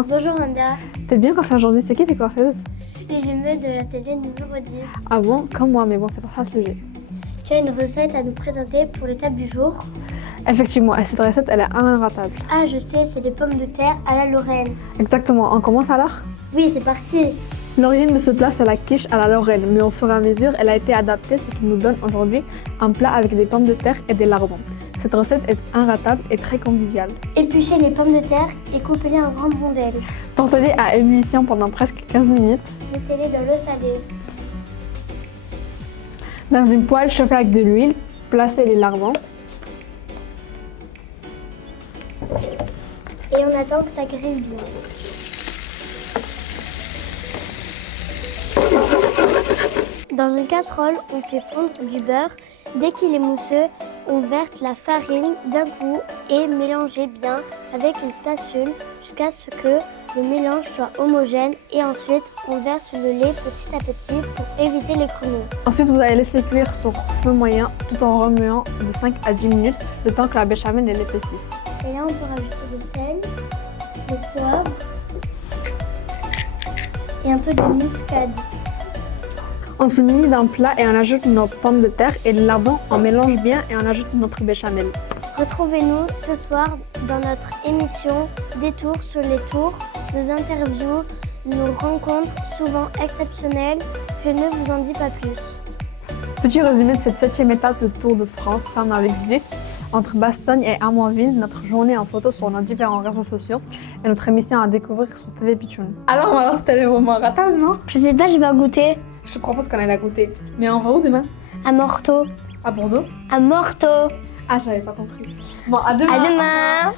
Anna. Bonjour Randa. T'es bien coiffée aujourd'hui, c'est qui tes coiffeuses? Et je mets de la télé numéro 10. Ah bon? Comme moi, mais bon, c'est pas ça le sujet. Tu as une recette à nous présenter pour l'étape du jour? Effectivement, et cette recette, elle est inratable. Ah, je sais, c'est des pommes de terre à la Lorraine. Exactement, on commence alors? Oui, c'est parti. L'origine de ce plat, c'est la quiche à la Lorraine, mais au fur et à mesure, elle a été adaptée, ce qui nous donne aujourd'hui un plat avec des pommes de terre et des lardons. Cette recette est inratable et très conviviale. Épluchez les pommes de terre et coupez-les en grandes rondelles. Portez-les à ébullition pendant presque 15 minutes. Mettez-les dans l'eau salée. Dans une poêle chauffée avec de l'huile, placez les lardons. Et on attend que ça grille bien. Dans une casserole, on fait fondre du beurre. Dès qu'il est mousseux, on verse la farine d'un coup et mélangez bien avec une spatule jusqu'à ce que le mélange soit homogène. Et ensuite, on verse le lait petit à petit pour éviter les cremeux. Ensuite, vous allez laisser cuire sur feu moyen tout en remuant de 5 à 10 minutes, le temps que la béchamel elle épaississe. Et là, on peut rajouter du sel, du poivre et un peu de muscade. On se munit d'un plat et on ajoute nos pommes de terre et le lardon, on mélange bien et on ajoute notre béchamel. Retrouvez-nous ce soir dans notre émission Détour sur les tours, nos interviews, nos rencontres souvent exceptionnelles. Je ne vous en dis pas plus. Petit résumé de cette 7e étape de Tour de France Femmes avec Zwift entre Bastogne et Amoinville, notre journée en photo sur nos différents réseaux sociaux et notre émission à découvrir sur TV Pitchoun. Alors maintenant c'était le moment ratable, non? Je sais pas, je vais en goûter. Je te propose qu'on aille la goûter. Mais on va où demain? À Morteau. À Bordeaux? À Morteau. Ah, j'avais pas compris. Bon, à demain! À demain.